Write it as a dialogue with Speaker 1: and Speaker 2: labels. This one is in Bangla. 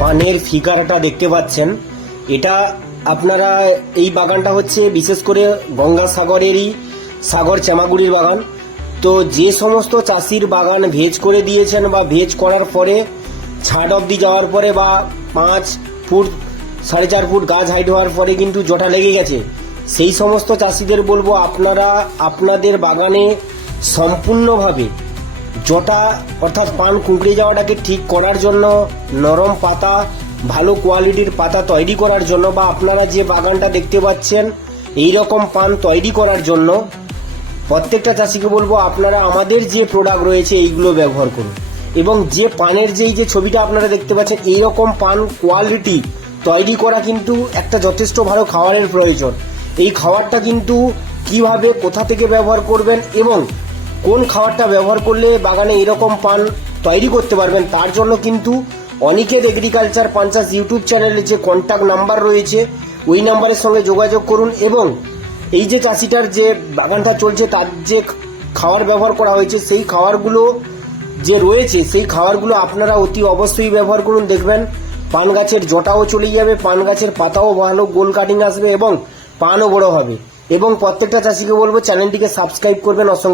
Speaker 1: পানের ফিগারটা দেখতে পাচ্ছেন, এটা আপনারা এই বাগানটা হচ্ছে বিশেষ করে গঙ্গাসাগরেরই সাগর চামাগুড়ির বাগান। তো যে সমস্ত চাষির বাগান ভেজ করে দিয়েছেন বা ভেজ করার পরে, ছাদ অবধি যাওয়ার পরে বা পাঁচ ফুট, সাড়ে চার ফুট গাছ হাইট হওয়ার পরে কিন্তু জটা লেগে গেছে। সেই সমস্ত চাষিদের বলব, আপনারা আপনাদের বাগানে সম্পূর্ণভাবে জটা অর্থাৎ পান কুঁকড়ে যাওয়াটাকে ঠিক করার জন্য, নরম পাতা, ভালো কোয়ালিটির পাতা তৈরি করার জন্য বা আপনারা যে বাগানটা দেখতে পাচ্ছেন এই রকম পান তৈরি করার জন্য প্রত্যেকটা চাষিকে বলব আপনারা আমাদের যে প্রোডাক্ট রয়েছে এইগুলো ব্যবহার করুন। এবং যে পানের যেই যে ছবিটা আপনারা দেখতে পাচ্ছেন এই রকম পান কোয়ালিটি তৈরি করা কিন্তু একটা যথেষ্ট ভালো খাবারের প্রয়োজন। এই খাবারটা কিন্তু কীভাবে, কোথা থেকে ব্যবহার করবেন এবং কোন খাবারটা ব্যবহার করলে বাগানে এরকম পান তৈরি করতে পারবেন, তার জন্য কিন্তু অনিকেত এগ্রিকালচার পঞ্চাশ ইউটিউব চ্যানেলের যে কন্ট্যাক্ট নাম্বার রয়েছে, ওই নাম্বারের সঙ্গে যোগাযোগ করুন এবং এই যে চাষিটার যে বাগানটা চলছে, তার যে খাবার ব্যবহার করা হয়েছে, সেই খাবারগুলো যে রয়েছে, সেই খাবারগুলো আপনারা অতি অবশ্যই ব্যবহার করুন, দেখবেন পান গাছের জটাও চলে যাবে, পান গাছের পাতাও ভালো গোল কাটিং আসবে এবং পানও বড় হবে। এবং প্রত্যেকটা চাষিকে বলব, চ্যানেলটিকে সাবস্ক্রাইব করবেন, অসংখ্য